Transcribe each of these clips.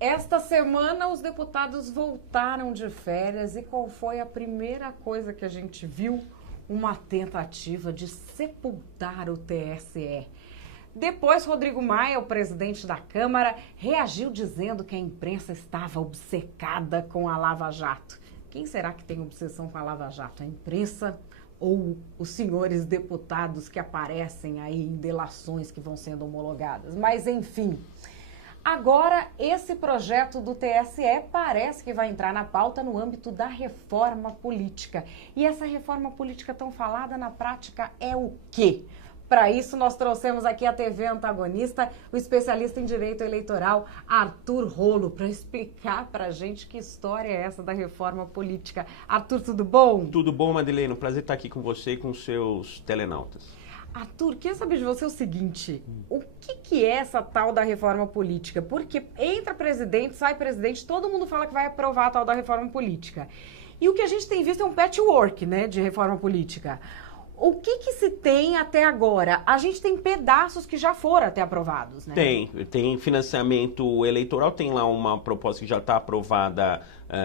Esta semana os deputados voltaram de férias e qual foi a primeira coisa que a gente viu? Uma tentativa de sepultar o TSE. Depois, Rodrigo Maia, o presidente da Câmara, reagiu dizendo que a imprensa estava obcecada com a Lava Jato. Quem será que tem obsessão com a Lava Jato? A imprensa ou os senhores deputados que aparecem aí em delações que vão sendo homologadas? Mas, enfim... Agora, esse projeto do TSE parece que vai entrar na pauta no âmbito da reforma política. E essa reforma política tão falada, na prática, é o quê? Para isso, nós trouxemos aqui a TV Antagonista, o especialista em direito eleitoral, Arthur Rolo, para explicar para a gente que história é essa da reforma política. Arthur, tudo bom? Tudo bom, Madeleine? Um prazer estar aqui com você e com seus telenautas. Arthur, queria saber de você o seguinte, o que é essa tal da reforma política? Porque entra presidente, sai presidente, todo mundo fala que vai aprovar a tal da reforma política. E o que a gente tem visto é um patchwork, né, de reforma política. O que se tem até agora? A gente tem pedaços que já foram até aprovados, né? Tem financiamento eleitoral, tem lá uma proposta que já está aprovada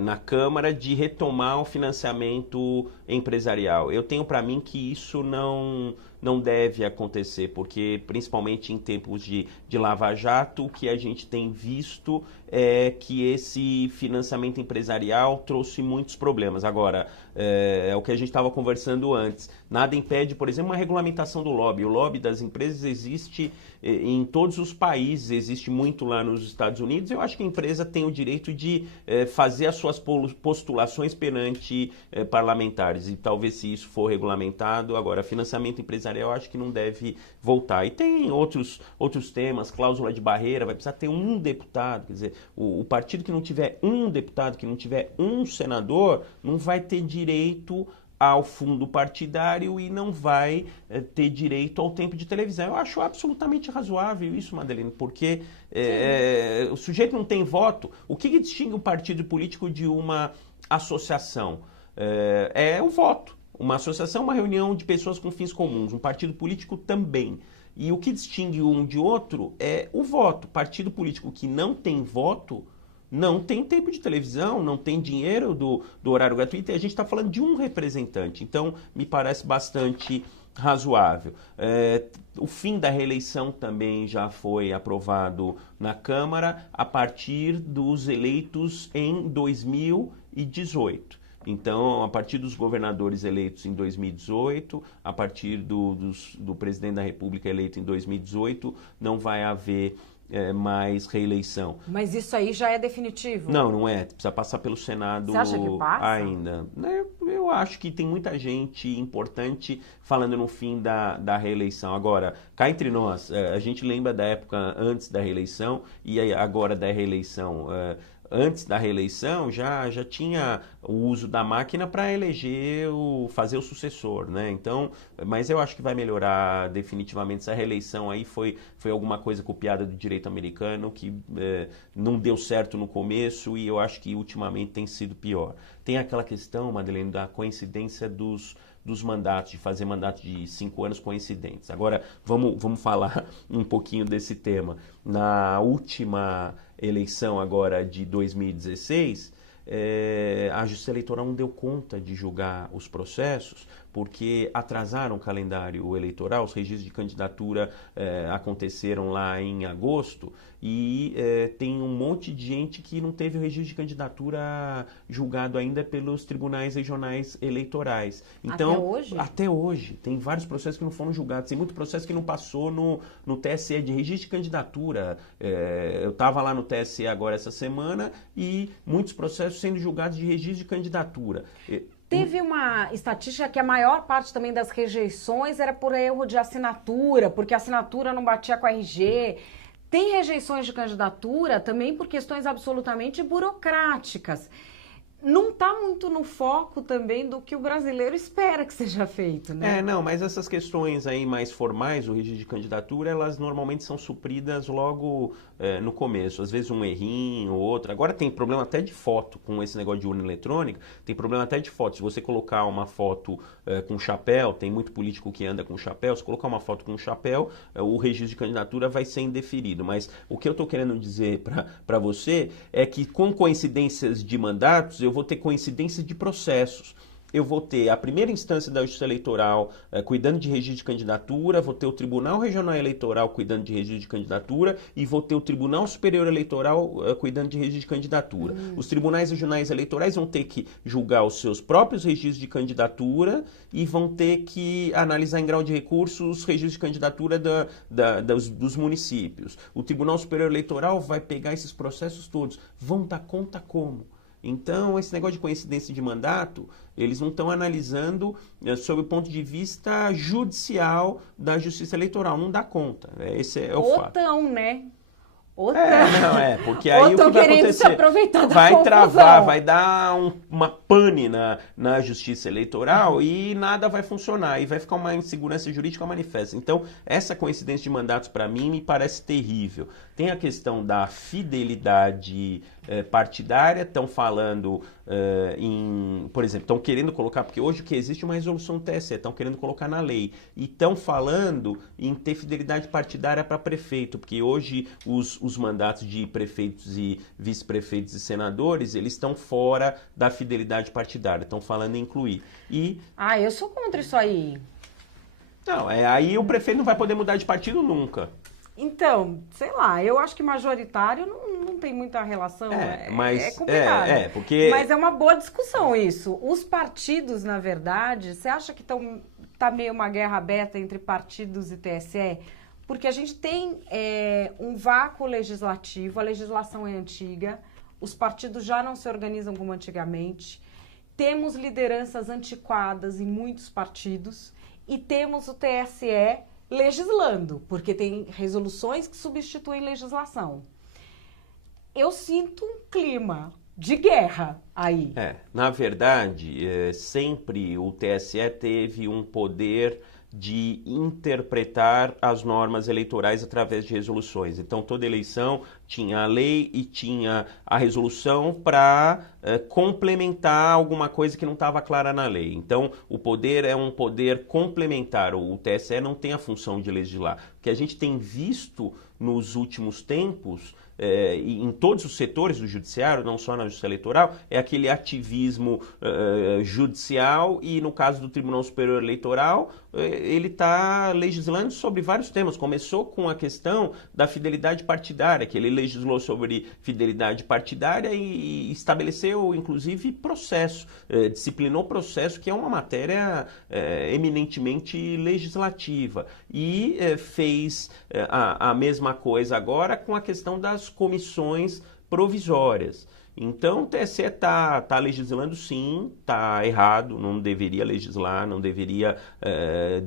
na Câmara de retomar o financiamento empresarial. Eu tenho para mim que isso não deve acontecer, porque principalmente em tempos de Lava Jato, o que a gente tem visto é que esse financiamento empresarial trouxe muitos problemas. Agora, é o que a gente estava conversando antes, nada impede, por exemplo, uma regulamentação do lobby. O lobby das empresas existe em todos os países, existe muito lá nos Estados Unidos. Eu acho que a empresa tem o direito de fazer as suas postulações perante parlamentares, e talvez se isso for regulamentado. Agora, financiamento empresarial eu acho que não deve voltar. E tem outros temas, cláusula de barreira, vai precisar ter um deputado, quer dizer, o partido que não tiver um deputado, que não tiver um senador, não vai ter direito ao fundo partidário e não vai ter direito ao tempo de televisão. Eu acho absolutamente razoável isso, Madeleine, porque o sujeito não tem voto. O que distingue um partido político de uma associação? É o voto. Uma associação é uma reunião de pessoas com fins comuns, um partido político também. E o que distingue um de outro é o voto. Partido político que não tem voto não tem tempo de televisão, não tem dinheiro do horário gratuito, e a gente está falando de um representante. Então, me parece bastante razoável. O fim da reeleição também já foi aprovado na Câmara a partir dos eleitos em 2018. Então, a partir dos governadores eleitos em 2018, a partir do presidente da República eleito em 2018, não vai haver mais reeleição. Mas isso aí já é definitivo? Não é. Precisa passar pelo Senado. Você acha que passa? Ainda. Eu acho que tem muita gente importante falando no fim da reeleição. Agora, cá entre nós, a gente lembra da época antes da reeleição e agora da reeleição. Antes da reeleição já tinha o uso da máquina para eleger, fazer o sucessor, né? Então, mas eu acho que vai melhorar definitivamente. Essa reeleição aí foi alguma coisa copiada do direito americano que não deu certo no começo e eu acho que ultimamente tem sido pior. Tem aquela questão, Madeleine, da coincidência dos mandatos, de fazer mandatos de 5 anos coincidentes. Agora, vamos falar um pouquinho desse tema. Na última eleição agora de 2016, a Justiça Eleitoral não deu conta de julgar os processos porque atrasaram o calendário eleitoral. Os registros de candidatura aconteceram lá em agosto e tem um monte de gente que não teve o registro de candidatura julgado ainda pelos tribunais regionais eleitorais. Então, até hoje? Até hoje. Tem vários processos que não foram julgados. Tem muito processo que não passou no TSE de registro de candidatura. Eu estava lá no TSE agora essa semana e muitos processos sendo julgados de registro de candidatura. Teve uma estatística que a maior parte também das rejeições era por erro de assinatura, porque a assinatura não batia com a RG. Tem rejeições de candidatura também por questões absolutamente burocráticas. não está muito no foco também do que o brasileiro espera que seja feito, né? Não, mas essas questões aí mais formais, o registro de candidatura, elas normalmente são supridas logo no começo. Às vezes um errinho ou outro. Agora tem problema até de foto com esse negócio de urna eletrônica, tem problema até de foto. Se você colocar uma foto com chapéu, tem muito político que anda com chapéu, se colocar uma foto com chapéu, o registro de candidatura vai ser indeferido. Mas o que eu estou querendo dizer para você é que com coincidências de mandatos, eu vou ter coincidências de processos. Eu vou ter a primeira instância da Justiça Eleitoral cuidando de registro de candidatura, vou ter o Tribunal Regional Eleitoral cuidando de registro de candidatura e vou ter o Tribunal Superior Eleitoral cuidando de registro de candidatura. Os tribunais regionais eleitorais vão ter que julgar os seus próprios registros de candidatura e vão ter que analisar em grau de recurso os registros de candidatura dos municípios. O Tribunal Superior Eleitoral vai pegar esses processos todos. Vão dar conta como? Então, esse negócio de coincidência de mandato, eles não estão analisando sob o ponto de vista judicial da Justiça Eleitoral. Não dá conta. Esse é o fato. Otão, né? Porque aí o que vai acontecer? Se aproveitar da vai confusão. travar, vai dar uma pane na Justiça Eleitoral e nada vai funcionar. E vai ficar uma insegurança jurídica manifesta. Então, essa coincidência de mandatos, para mim, me parece terrível. Tem a questão da fidelidade partidária, estão falando por exemplo, estão querendo colocar, porque hoje o que existe é uma resolução do TSE, estão querendo colocar na lei, e estão falando em ter fidelidade partidária para prefeito, porque hoje os mandatos de prefeitos e vice-prefeitos e senadores, eles estão fora da fidelidade partidária, estão falando em incluir. Eu sou contra isso aí. Não, aí o prefeito não vai poder mudar de partido nunca. Então, sei lá, eu acho que majoritário não tem muita relação, é complicado. Porque... Mas é uma boa discussão isso. Os partidos, na verdade, você acha que tá meio uma guerra aberta entre partidos e TSE? Porque a gente tem um vácuo legislativo, a legislação é antiga, os partidos já não se organizam como antigamente, temos lideranças antiquadas em muitos partidos e temos o TSE legislando, porque tem resoluções que substituem legislação. Eu sinto um clima de guerra aí. Na verdade, sempre o TSE teve um poder de interpretar as normas eleitorais através de resoluções. Então, toda eleição tinha a lei e tinha a resolução para complementar alguma coisa que não estava clara na lei. Então, o poder é um poder complementar. O TSE não tem a função de legislar. O que a gente tem visto nos últimos tempos, em todos os setores do judiciário, não só na justiça eleitoral, é aquele ativismo judicial e, no caso do Tribunal Superior Eleitoral, ele está legislando sobre vários temas. Começou com a questão da fidelidade partidária, que ele legislou sobre fidelidade partidária e estabeleceu, inclusive, processo, disciplinou processo, que é uma matéria eminentemente legislativa. E fez a mesma coisa agora com a questão das comissões provisórias. Então, o TSE está legislando sim, está errado, não deveria legislar, não deveria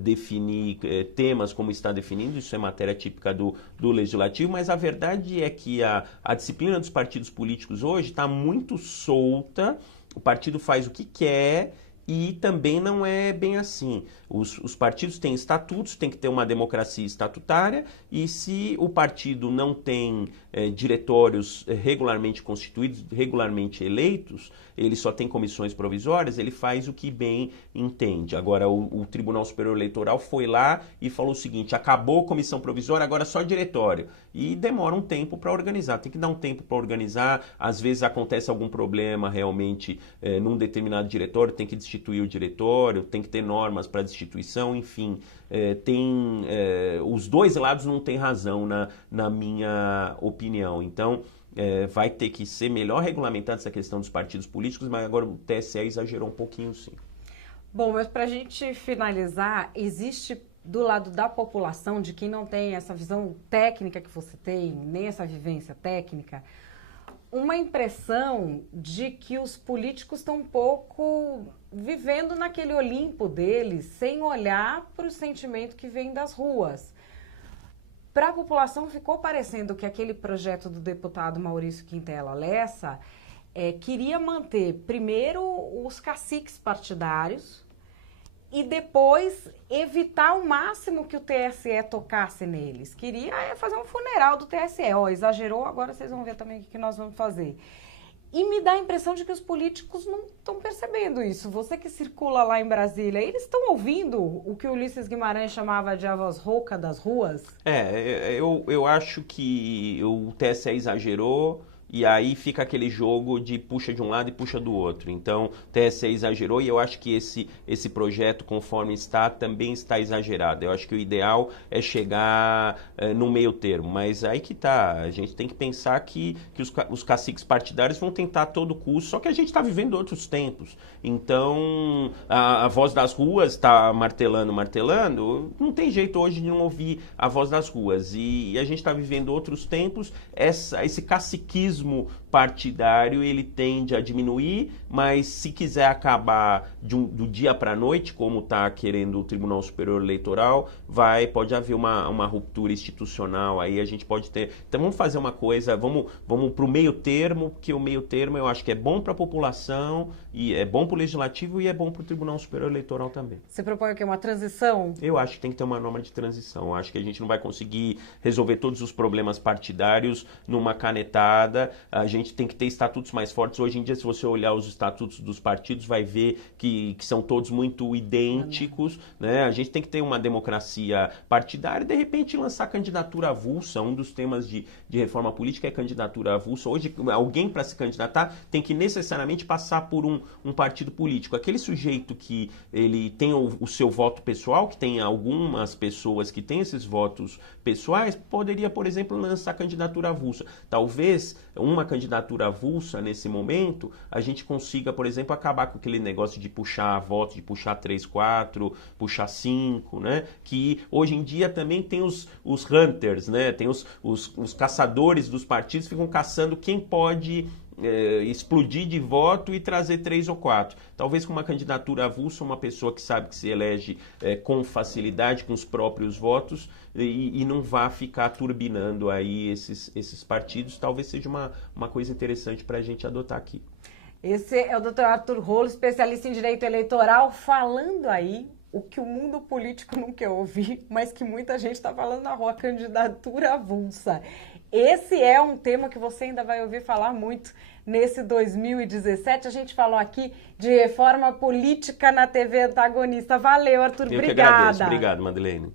definir temas como está definindo, isso é matéria típica do legislativo, mas a verdade é que a disciplina dos partidos políticos hoje está muito solta, o partido faz o que quer. E também não é bem assim. Os partidos têm estatutos, tem que ter uma democracia estatutária, e se o partido não tem diretórios regularmente constituídos, regularmente eleitos, ele só tem comissões provisórias, ele faz o que bem entende. Agora, o Tribunal Superior Eleitoral foi lá e falou o seguinte: acabou a comissão provisória, agora só diretório. E demora um tempo para organizar, tem que dar um tempo para organizar. Às vezes acontece algum problema realmente num determinado diretório, tem que destituir o diretório, tem que ter normas para destituição, enfim. Os dois lados não têm razão na minha opinião. Então, vai ter que ser melhor regulamentada essa questão dos partidos políticos, mas agora o TSE exagerou um pouquinho, sim. Bom, mas para a gente finalizar, existe do lado da população, de quem não tem essa visão técnica que você tem, nem essa vivência técnica, uma impressão de que os políticos estão um pouco vivendo naquele Olimpo deles, sem olhar para o sentimento que vem das ruas. Para a população ficou parecendo que aquele projeto do deputado Maurício Quintela Lessa queria manter primeiro os caciques partidários e depois evitar ao máximo que o TSE tocasse neles. Queria fazer um funeral do TSE. Ó, exagerou, agora vocês vão ver também o que nós vamos fazer. E me dá a impressão de que os políticos não estão percebendo isso. Você que circula lá em Brasília, eles estão ouvindo o que o Ulisses Guimarães chamava de a voz rouca das ruas? Eu acho que o TSE exagerou. E aí fica aquele jogo de puxa de um lado e puxa do outro. Então, o TSE exagerou e eu acho que esse projeto, conforme está, também está exagerado. Eu acho que o ideal é chegar no meio termo. Mas aí que tá, a gente tem que pensar que os caciques partidários vão tentar a todo custo, só que a gente está vivendo outros tempos. Então, a voz das ruas está martelando, não tem jeito hoje de não ouvir a voz das ruas. E a gente está vivendo outros tempos, esse caciquismo partidário ele tende a diminuir, mas se quiser acabar do dia para a noite, como está querendo o Tribunal Superior Eleitoral, pode haver uma ruptura institucional, aí a gente pode ter... Então vamos fazer uma coisa, vamos para o meio termo, porque o meio termo eu acho que é bom para a população, e é bom para o Legislativo e é bom para o Tribunal Superior Eleitoral também. Você propõe o quê? Uma transição? Eu acho que tem que ter uma norma de transição. Eu acho que a gente não vai conseguir resolver todos os problemas partidários numa canetada. A gente tem que ter estatutos mais fortes. Hoje em dia, se você olhar os estatutos dos partidos, vai ver que são todos muito idênticos, né? A gente tem que ter uma democracia partidária e, de repente, lançar candidatura avulsa. Um dos temas de reforma política é candidatura avulsa. Hoje, alguém para se candidatar tem que necessariamente passar por um partido político. Aquele sujeito que ele tem o seu voto pessoal, que tem algumas pessoas que têm esses votos pessoais, poderia, por exemplo, lançar candidatura avulsa. Talvez uma candidatura avulsa, nesse momento, a gente consiga, por exemplo, acabar com aquele negócio de puxar votos, de puxar 3, 4, puxar 5, né? Que hoje em dia também tem os hunters, né? Tem os caçadores dos partidos, ficam caçando quem pode explodir de voto e trazer 3 ou 4. Talvez com uma candidatura avulsa, uma pessoa que sabe que se elege com facilidade, com os próprios votos, e não vá ficar turbinando aí esses partidos, talvez seja uma coisa interessante para a gente adotar aqui. Esse é o Dr. Arthur Rollo, especialista em direito eleitoral, falando aí o que o mundo político não quer ouvir, mas que muita gente está falando na rua, candidatura avulsa. Esse é um tema que você ainda vai ouvir falar muito nesse 2017. A gente falou aqui de reforma política na TV Antagonista. Valeu, Arthur. Obrigada. Eu que agradeço. Obrigado, Madeleine.